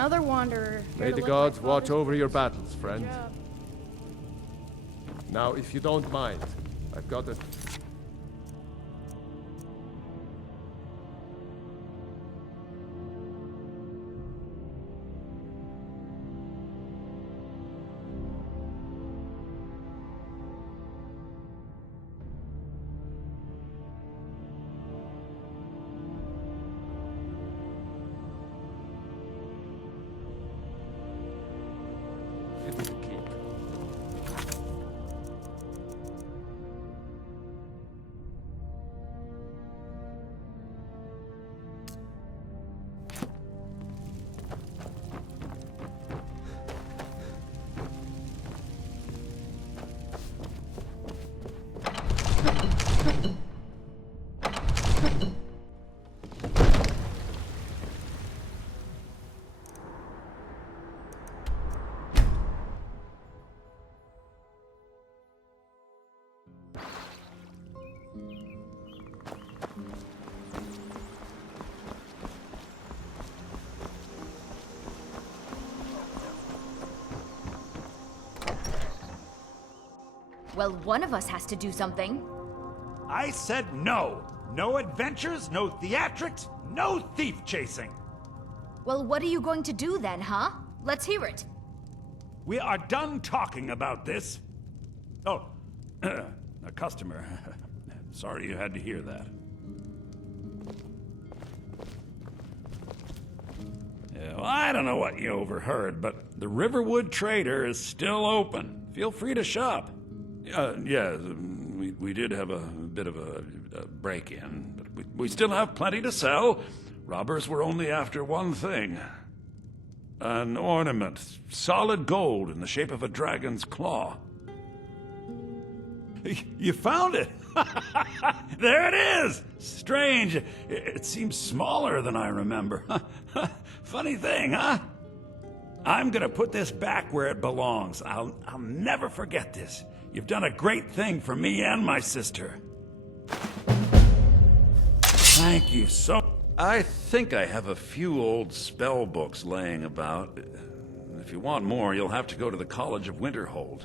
another wanderer. May the gods watch over your battles, friend. Now, if you don't mind, I've got a... It is a keep. Well, one of us has to do something. I said no. No adventures, no theatrics, no thief chasing. Well, what are you going to do then, huh? Let's hear it. We are done talking about this. Oh, a customer. Sorry you had to hear that. Yeah, well, I don't know what you overheard, but the Riverwood Trader is still open. Feel free to shop. Yeah, we did have a bit of a break-in, but we still have plenty to sell. Robbers were only after one thing. An ornament, solid gold in the shape of a dragon's claw. You found it! There it is! Strange. It seems smaller than I remember. Funny thing, huh? I'm gonna put this back where it belongs. I'll never forget this. You've done a great thing for me and my sister. Thank you so... I think I have a few old spell books laying about. If you want more, you'll have to go to the College of Winterhold.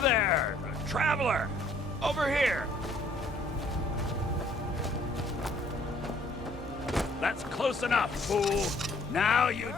there! Traveler! Over here! That's close enough, fool! Now you...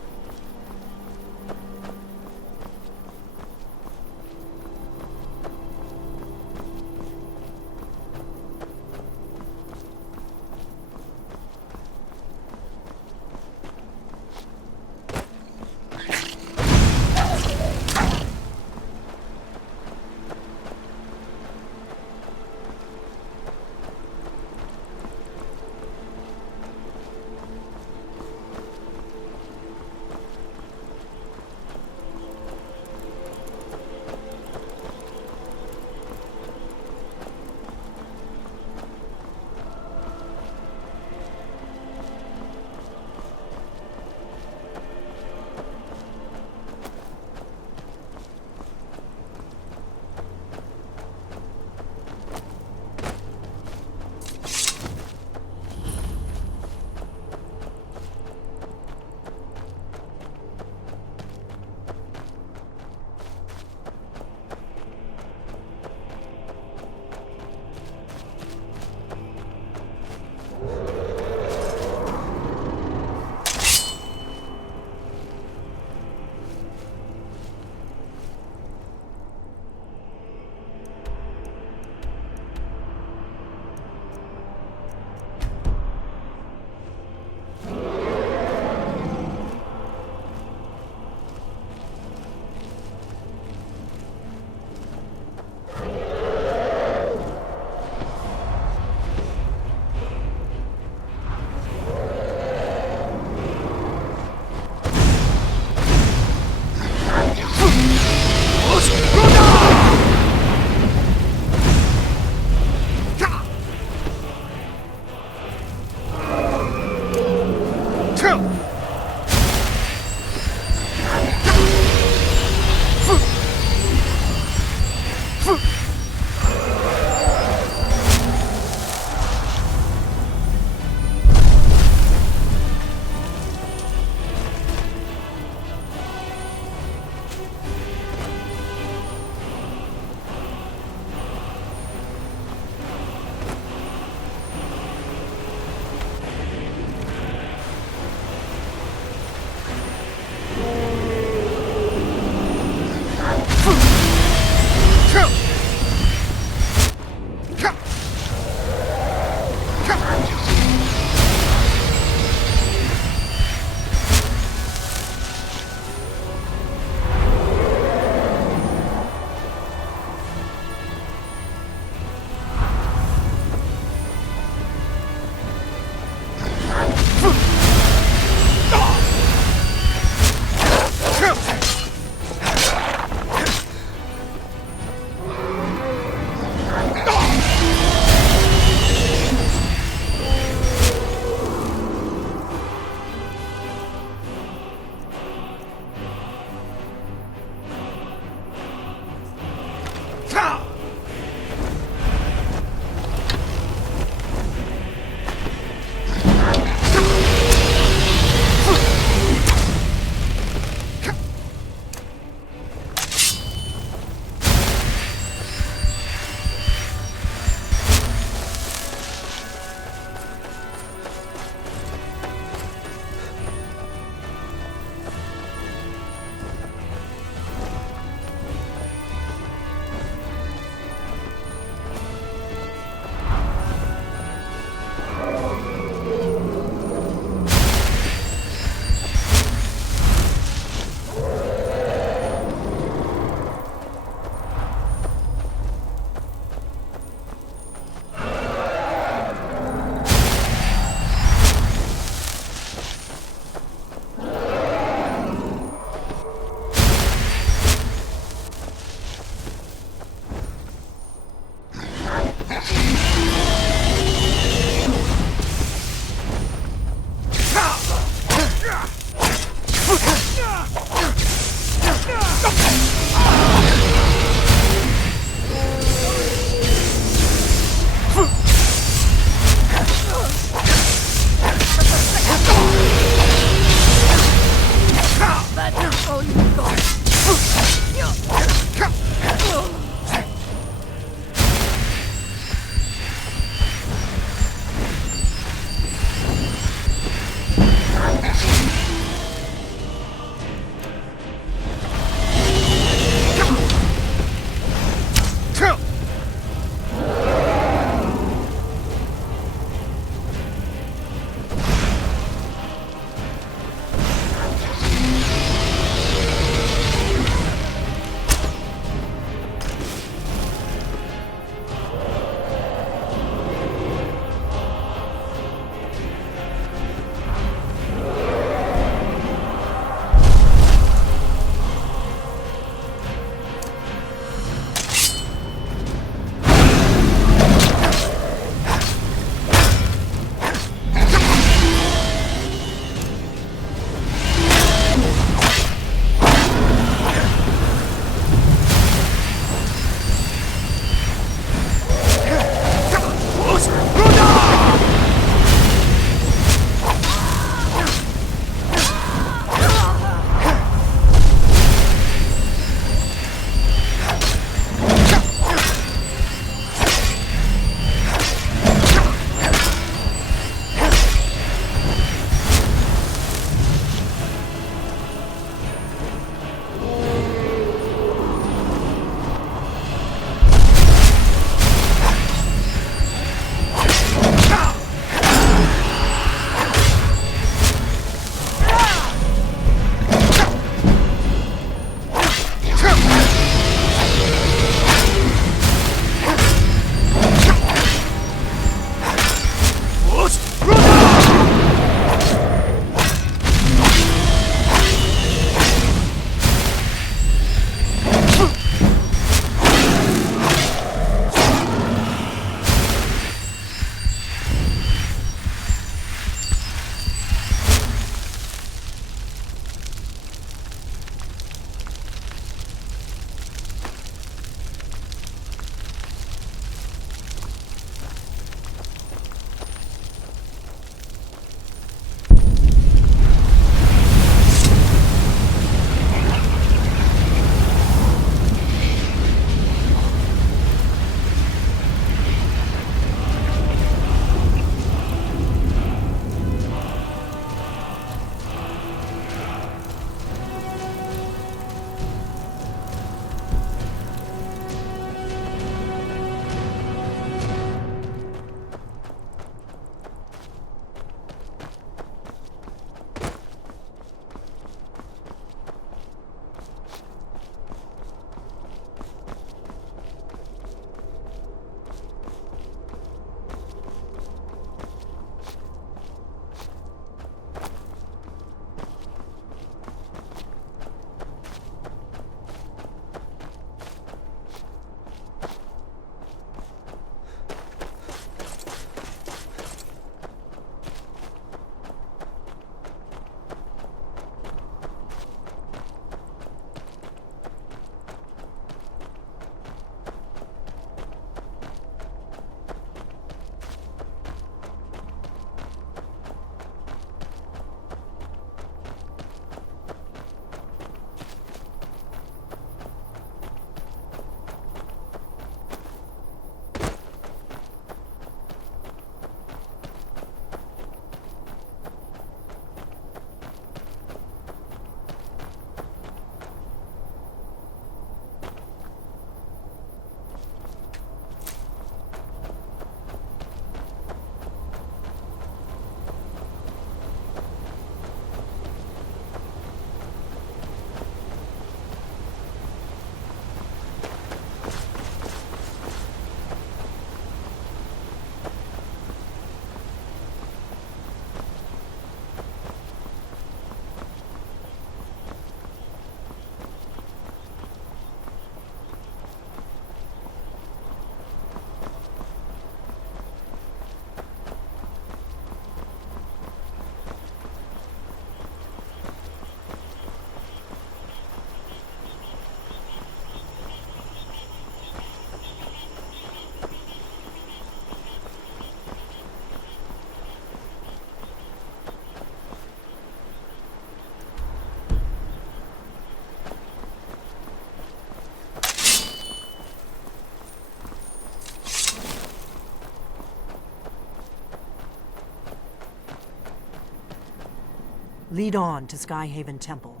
Lead on to Skyhaven Temple.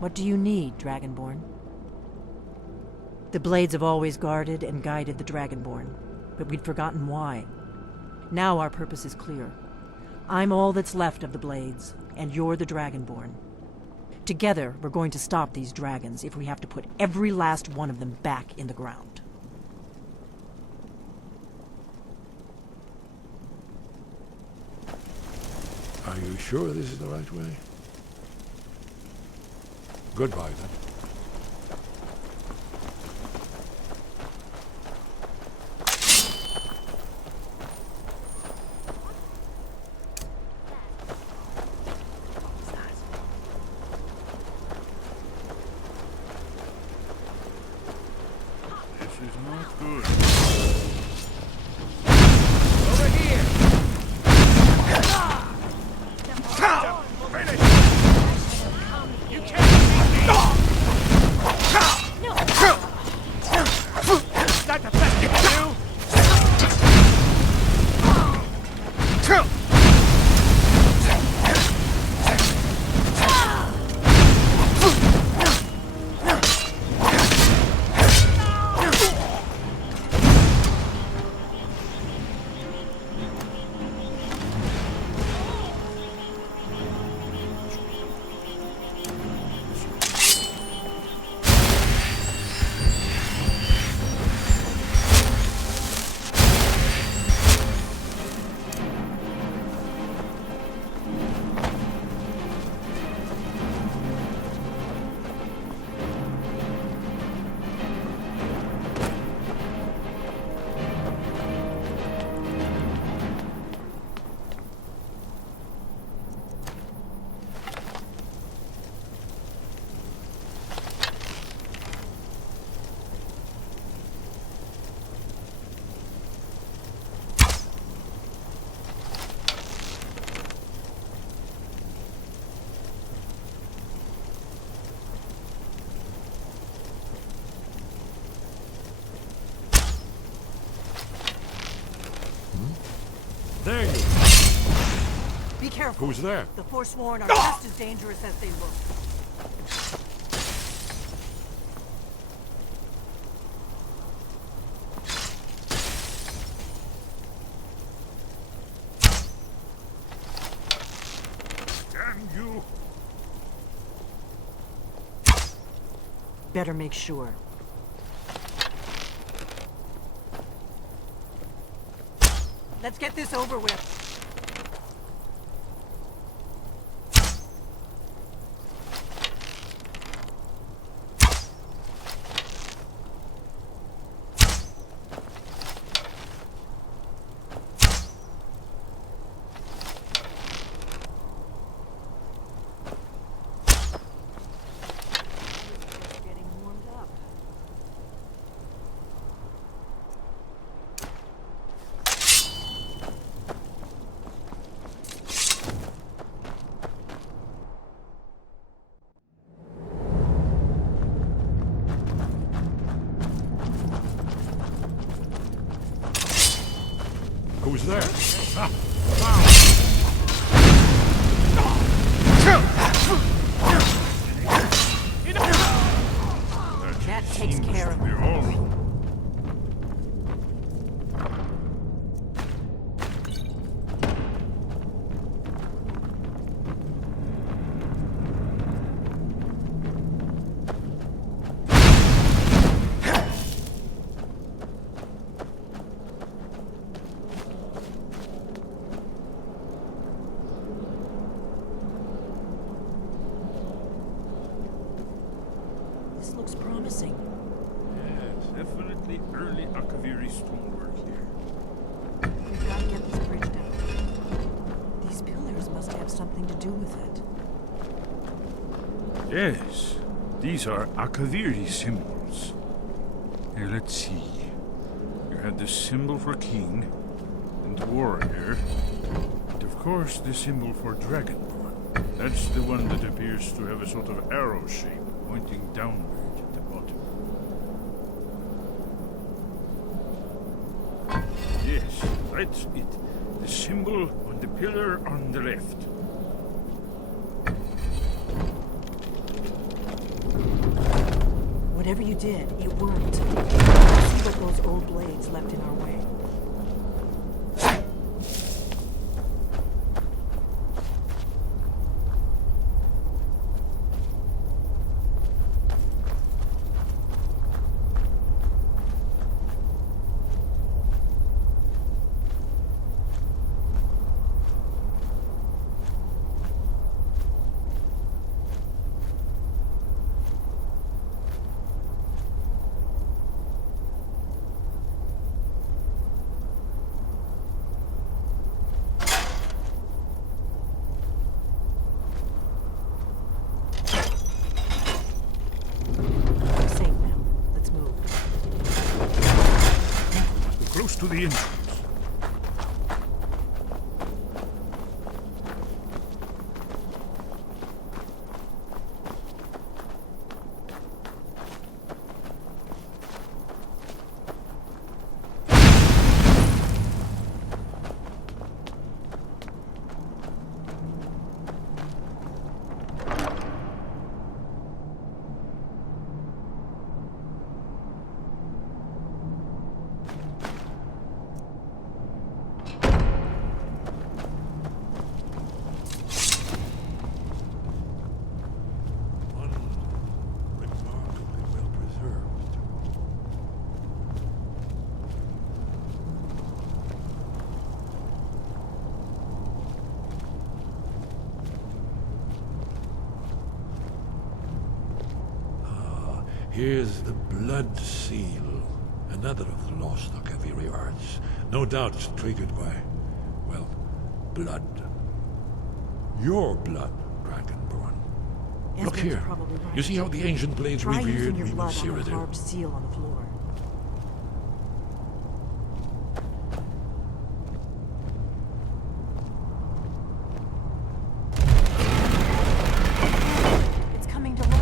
What do you need, Dragonborn? The Blades have always guarded and guided the Dragonborn, but we'd forgotten why. Now our purpose is clear. I'm all that's left of the Blades, and you're the Dragonborn. Together, we're going to stop these dragons if we have to put every last one of them back in the ground. Are you sure this is the right way? Goodbye, then. This is not good. Over here! You can't beat me! Is that the best you can do? There you Be careful. Who's there? The Forsworn are just as dangerous as they look. Damn you! Better make sure. Let's get this over with. Getting warmed up. Who's there? That takes care of it. We're all. This looks promising. Yes, definitely early Akaviri stonework here. We've got to get this bridge down. These pillars must have something to do with it. Yes, these are Akaviri symbols. Here, let's see. You have the symbol for king and warrior, and of course the symbol for Dragonborn. That's the one that appears to have a sort of arrow shape pointing downward at the bottom. That's it. The symbol on the pillar on the left. Whatever you did, it worked. See what those old blades left in our way. Close to the entrance. Here's the blood seal, another of the lost Akaviri arts. No doubt it's triggered by, well, blood. Your blood, Dragonborn. Look Esmond's here. probably right. You see how the ancient blades Try revered using your me blood with on the Cyrodiil? carved seal on the floor. It's coming to life.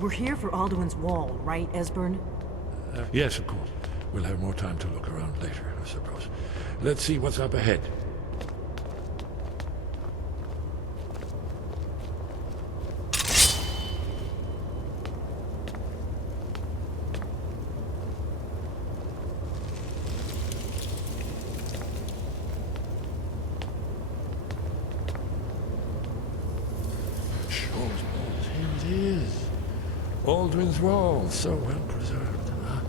We're here for Alduin's Wall, right, Esbern? Yes, of course. We'll have more time to look around later, I suppose. Let's see what's up ahead. Here it is. Alduin's Wall, so well preserved. Huh?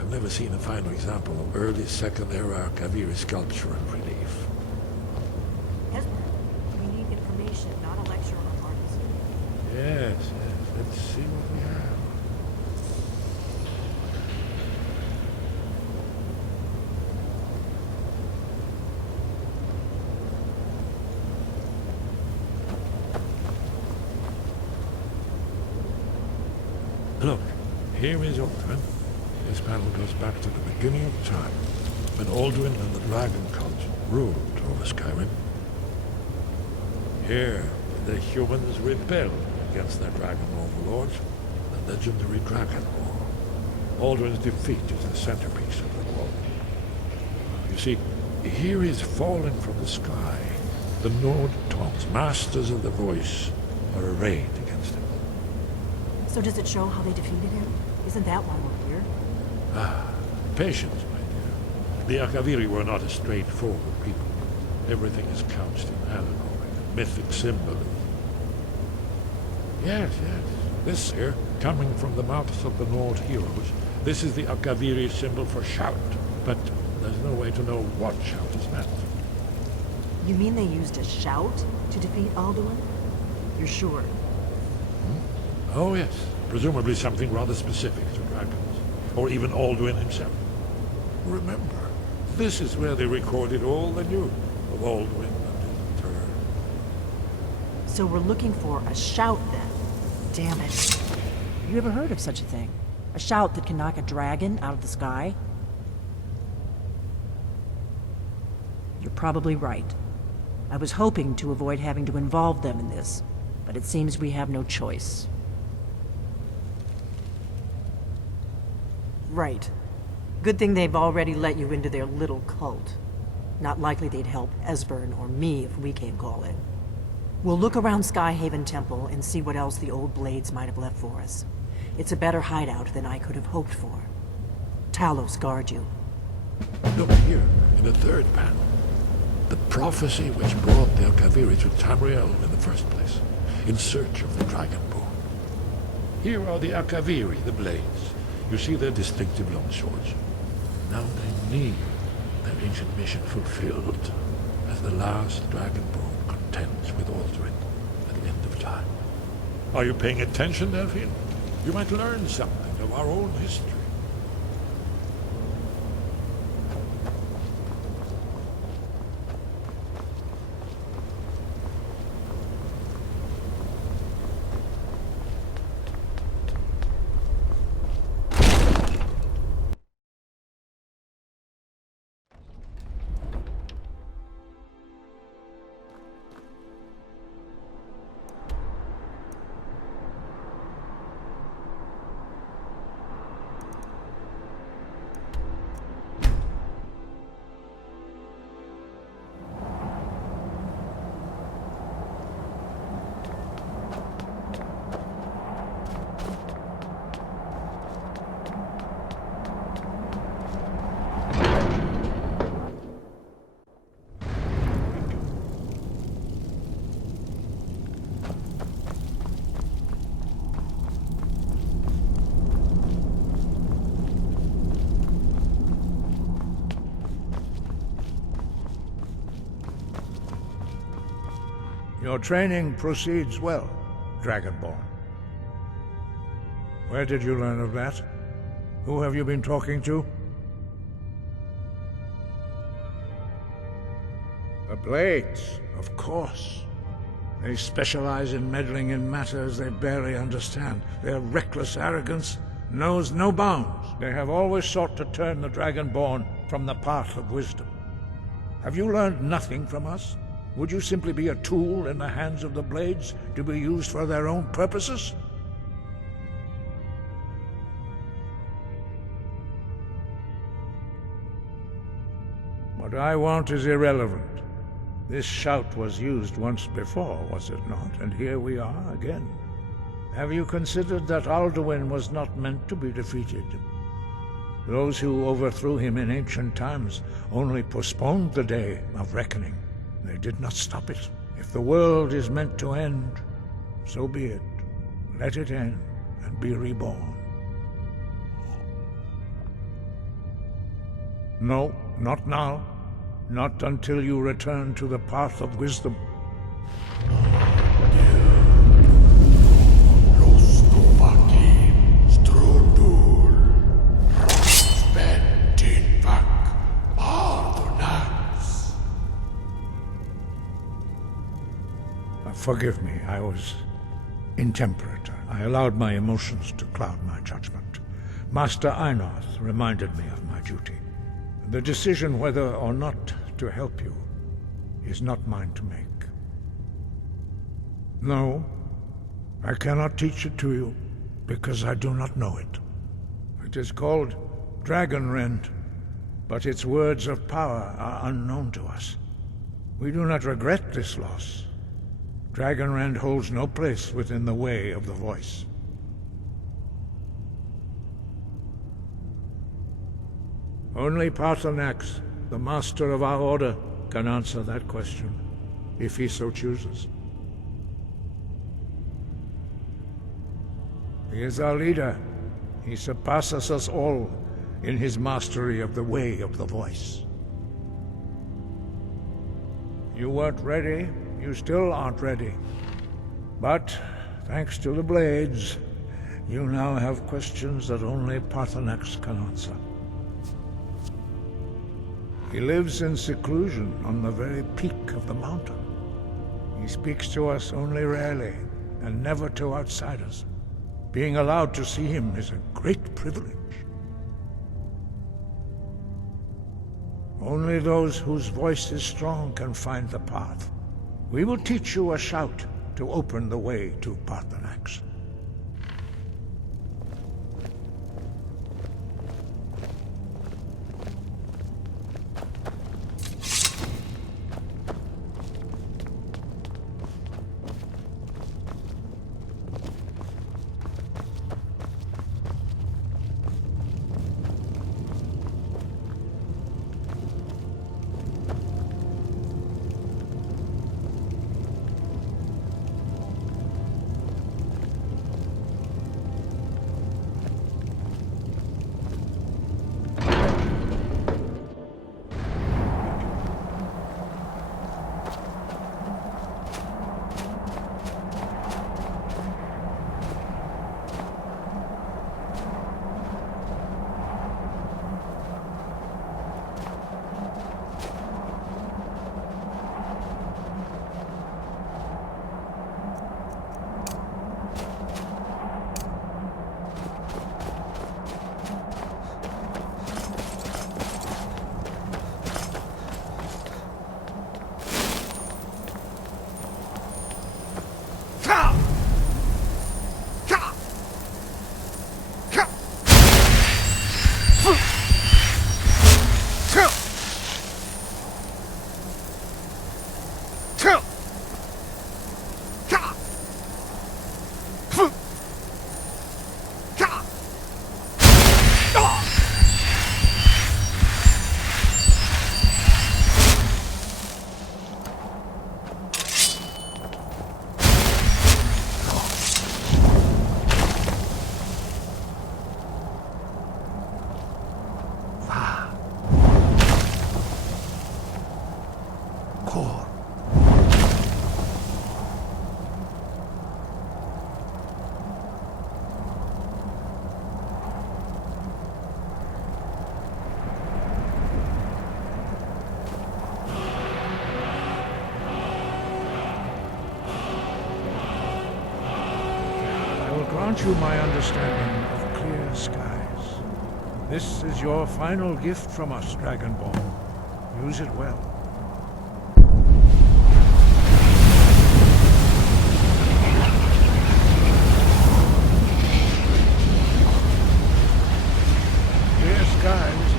I've never seen a finer example of early Second Era Kaviri sculpture and relief. Esbern, we need information, not a lecture on artists. Yes, yes. Let's see what we have. Look, here is Alduin. This panel goes back to the beginning of time, when Alduin and the Dragon Cult ruled over Skyrim. Here, the humans rebelled against their dragon overlords, the legendary Dragon War. Alduin's defeat is the centerpiece of the wall. You see, here is fallen from the sky. The Nord Tongs, masters of the voice, are arrayed against him. So does it show how they defeated him? Isn't that why we're here? Patience, my dear. The Akaviri were not a straightforward people. Everything is couched in allegory, mythic symbolism. Yes, yes. This here, coming from the mouths of the Nord heroes, this is the Akaviri symbol for shout. But there's no way to know what shout is meant. You mean they used a shout to defeat Alduin? You're sure? Oh yes, presumably something rather specific to dragons, or even Alduin himself. Remember, this is where they recorded all the news of Alduin and his return. So we're looking for a shout then. Damn it. You ever heard of such a thing? A shout that can knock a dragon out of the sky? You're probably right. I was hoping to avoid having to involve them in this, but it seems we have no choice. Right. Good thing they've already let you into their little cult. Not likely they'd help Esbern or me if we came calling. We'll look around Skyhaven Temple and see what else the old Blades might have left for us. It's a better hideout than I could have hoped for. Talos guard you. Look here, in the third panel. The prophecy which brought the Akaviri to Tamriel in the first place, in search of the Dragonborn. Here are the Akaviri, the Blades. You see their distinctive long swords. Now they need their ancient mission fulfilled, as the last Dragonborn contends with Alduin at the end of time. Are you paying attention, Delphine? You might learn something of our own history. Your training proceeds well, Dragonborn. Where did you learn of that? Who have you been talking to? The Blades, of course. They specialize in meddling in matters they barely understand. Their reckless arrogance knows no bounds. They have always sought to turn the Dragonborn from the path of wisdom. Have you learned nothing from us? Would you simply be a tool in the hands of the Blades to be used for their own purposes? What I want is irrelevant. This shout was used once before, was it not? And here we are again. Have you considered that Alduin was not meant to be defeated? Those who overthrew him in ancient times only postponed the day of reckoning. They did not stop it. If the world is meant to end, so be it. Let it end and be reborn. No, not now. Not until you return to the path of wisdom. Forgive me, I was intemperate. I allowed my emotions to cloud my judgment. Master Einarth reminded me of my duty. The decision whether or not to help you is not mine to make. No, I cannot teach it to you, because I do not know it. It is called Dragonrend, but its words of power are unknown to us. We do not regret this loss. Dragonrend holds no place within the way of the voice. Only Paarthurnax, the master of our order, can answer that question, if he so chooses. He is our leader. He surpasses us all in his mastery of the way of the voice. You weren't ready. You still aren't ready. But, thanks to the blades, you now have questions that only Paarthurnax can answer. He lives in seclusion on the very peak of the mountain. He speaks to us only rarely, and never to outsiders. Being allowed to see him is a great privilege. Only those whose voice is strong can find the path. We will teach you a shout to open the way to Paarthurnax. Grant you my understanding of clear skies. This is your final gift from us, Dragonborn. Use it well. Clear skies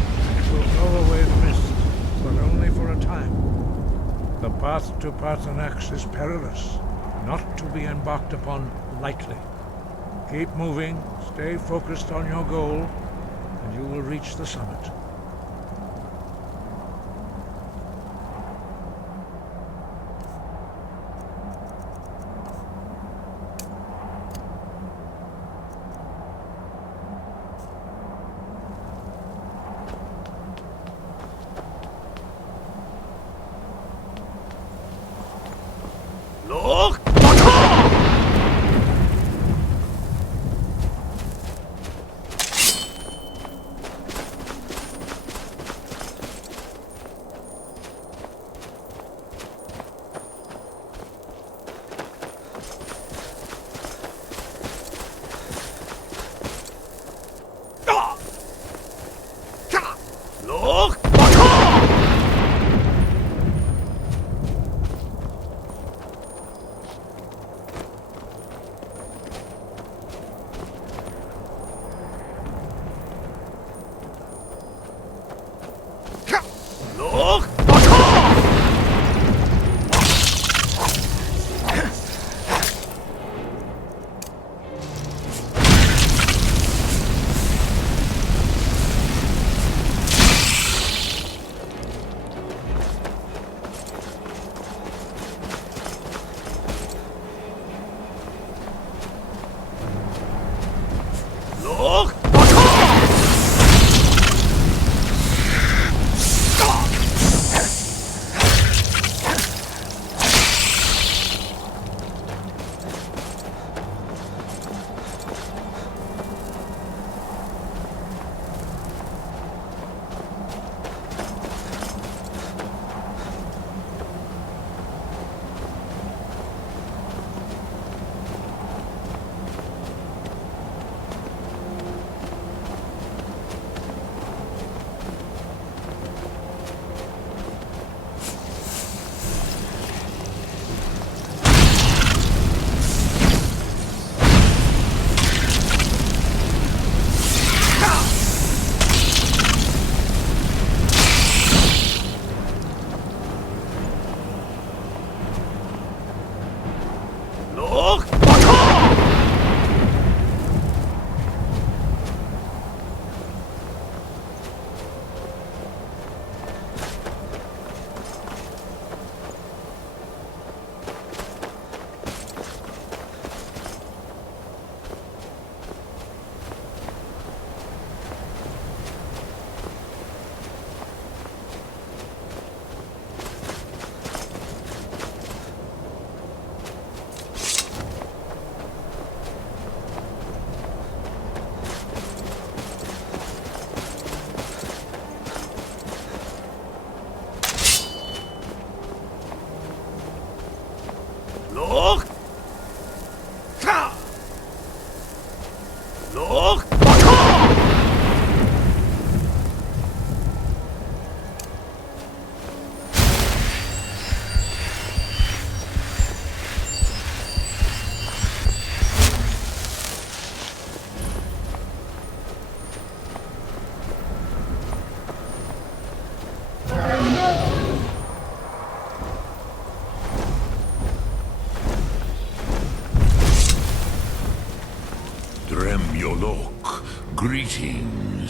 will blow away the mist, but only for a time. The path to Paarthurnax is perilous, not to be embarked upon lightly. Keep moving, stay focused on your goal, and you will reach the summit.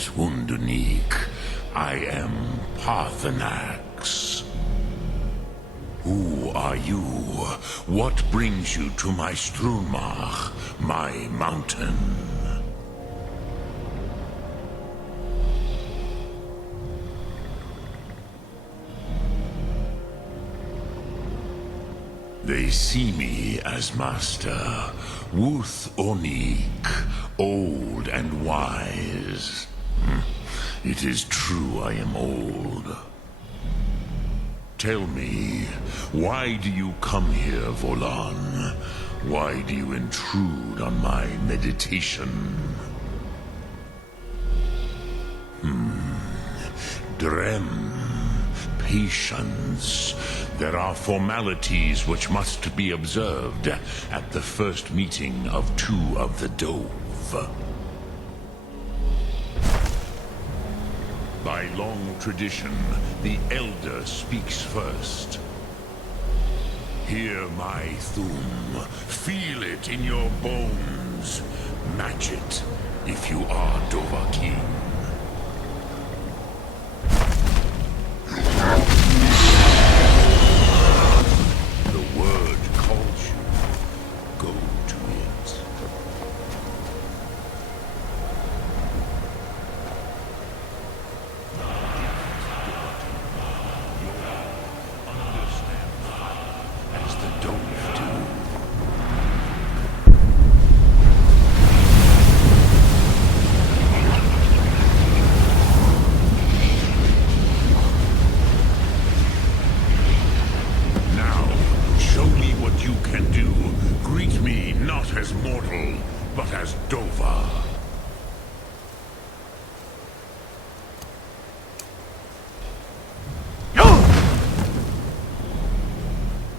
Greetings, Wunderneek. I am Parthenax. Who are you? What brings you to my Strunmach, my mountain? They see me as master, Wuth Onik, old and wise. It is true I am old. Tell me, why do you come here, Volan? Why do you intrude on my meditation? Drem, patience. There are formalities which must be observed at the first meeting of two of the Dove. By long tradition, the Elder speaks first. Hear my Thum. Feel it in your bones. Match it if you are Dovahkiin. The word calls you. Go to it. Understand fire as the Dove do. Now, show me what you can do. Greet me not as mortal, but as Dova.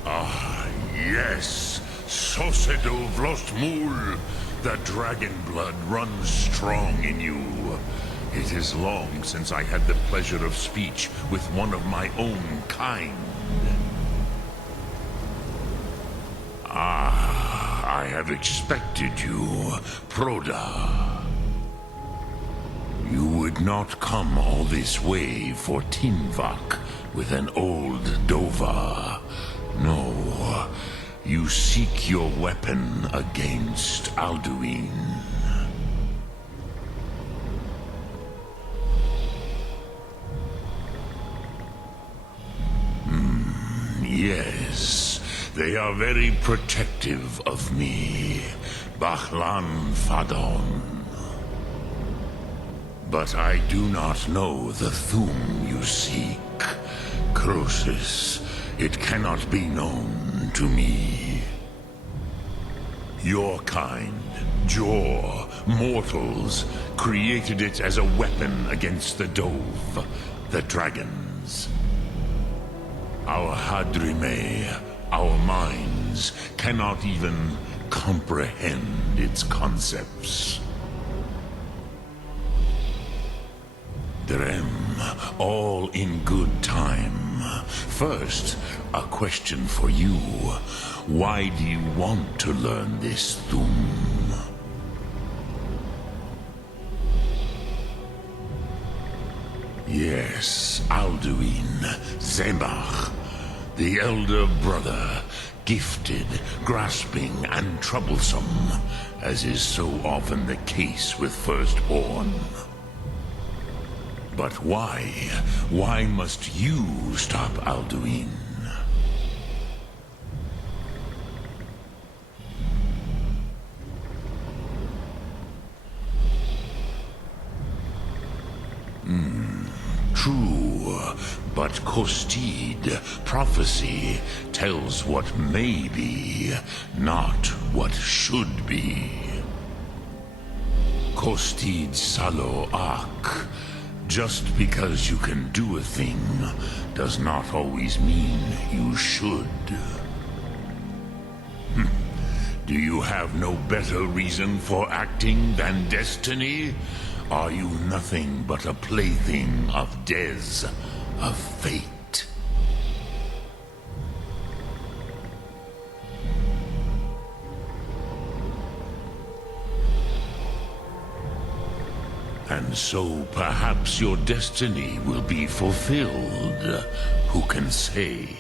Ah, yes. Sosedo Vlostmul. The dragon blood runs strong in you. It is long since I had the pleasure of speech with one of my own kind. Ah, I have expected you, Proda. You would not come all this way for Tinvak with an old Dova. No, you seek your weapon against Alduin. Yes, they are very protective of me, Bachlan Fadon. But I do not know the Thum you seek. Croesus, it cannot be known to me. Your kind, Jor, mortals, created it as a weapon against the Dove, the dragons. Our Hadrime, our minds, cannot even comprehend its concepts. Drem, all in good time. First, a question for you. Why do you want to learn this Thum? Yes, Alduin, Zemach, the elder brother, gifted, grasping, and troublesome, as is so often the case with firstborn. But why? Why must you stop Alduin? True, but Kostid, prophecy, tells what may be, not what should be. Kostid Salo Ak. Just because you can do a thing does not always mean you should. Do you have no better reason for acting than destiny? Are you nothing but a plaything of Dez, of fate? And And so perhaps your destiny will be fulfilled. Who can say?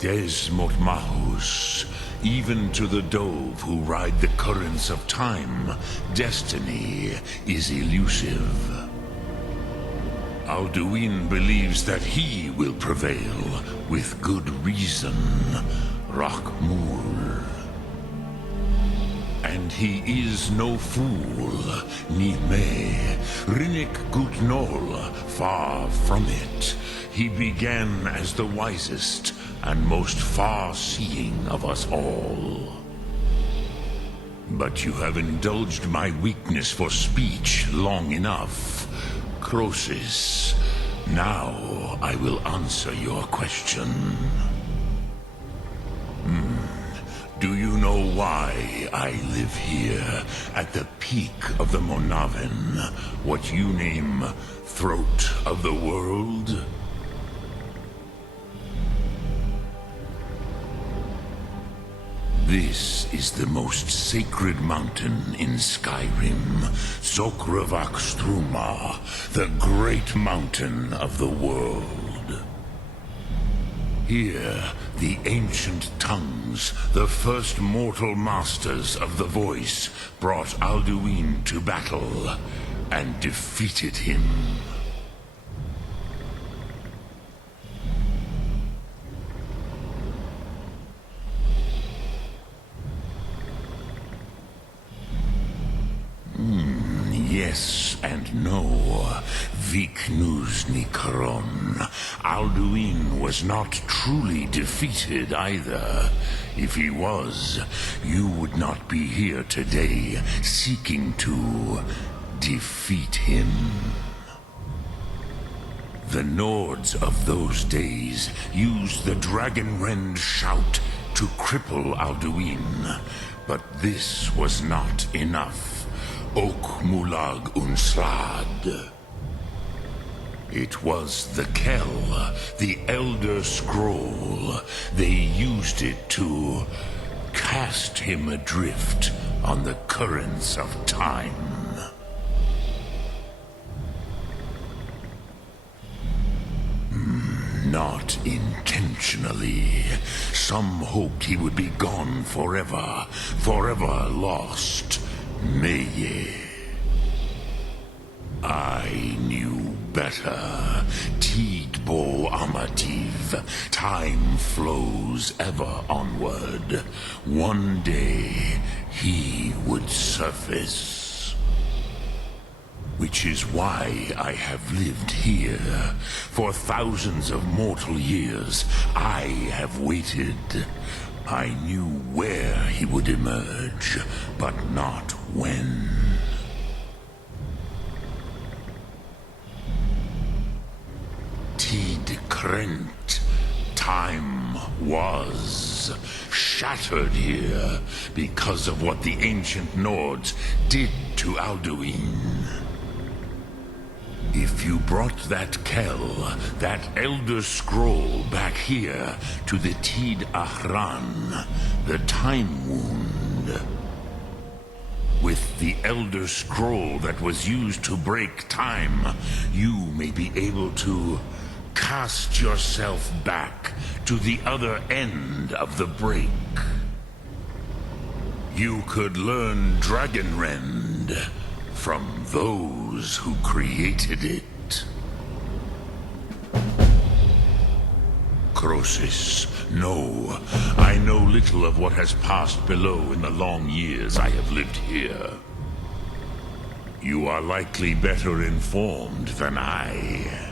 Des Motmahus, even to the dove who ride the currents of time, destiny is elusive. Alduin believes that he will prevail, with good reason. Rachmul. And he is no fool, ni me. Rinnik Gutnol, far from it. He began as the wisest and most far-seeing of us all. But you have indulged my weakness for speech long enough. Croesus, now I will answer your question. Do you know why I live here, at the peak of the Monaven, what you name Throat of the World? This is the most sacred mountain in Skyrim, Zokravak Struma, the great mountain of the world. Here, the ancient tongues, the first mortal masters of the voice, brought Alduin to battle and defeated him. Yes and no. Viknus Nikaron. Alduin was not truly defeated either. If he was, you would not be here today seeking to defeat him. The Nords of those days used the Dragonrend shout to cripple Alduin, but this was not enough. Ok Mulag Unslad. It was the Kell, the Elder Scroll. They used it to cast him adrift on the currents of time. Not intentionally. Some hoped he would be gone forever, forever lost. Meye. I knew better. Tidbo Amativ. Time flows ever onward. One day, he would surface. Which is why I have lived here. For thousands of mortal years, I have waited. I knew where he would emerge, but not when. Tid Krent. Time was shattered here because of what the ancient Nords did to Alduin. If you brought that Kell, that Elder Scroll back here to the Tid Ahran, the Time Wound, with the Elder Scroll that was used to break time, you may be able to cast yourself back to the other end of the break. You could learn Dragonrend from those who created it. Croesus, no. I know little of what has passed below in the long years I have lived here. You are likely better informed than I.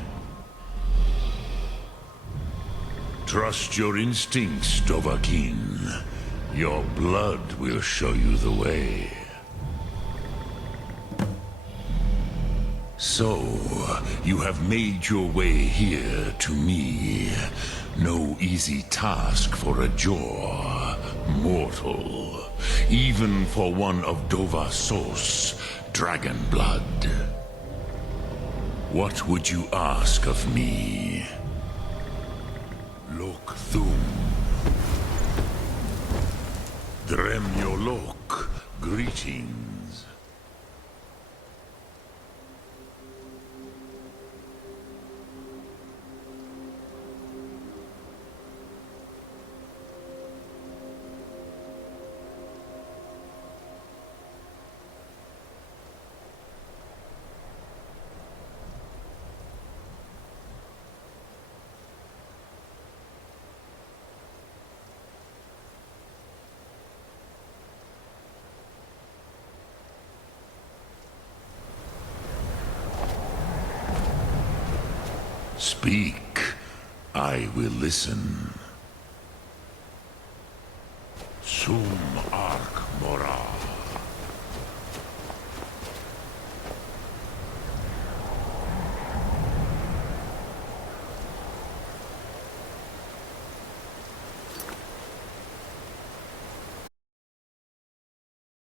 Trust your instincts, Dovahkiin. Your blood will show you the way. So, you have made your way here to me. No easy task for a Jor, mortal. Even for one of Dovasos, dragon blood. What would you ask of me? Lok Thum. Dremyolok, greetings. Speak. I will listen. Sum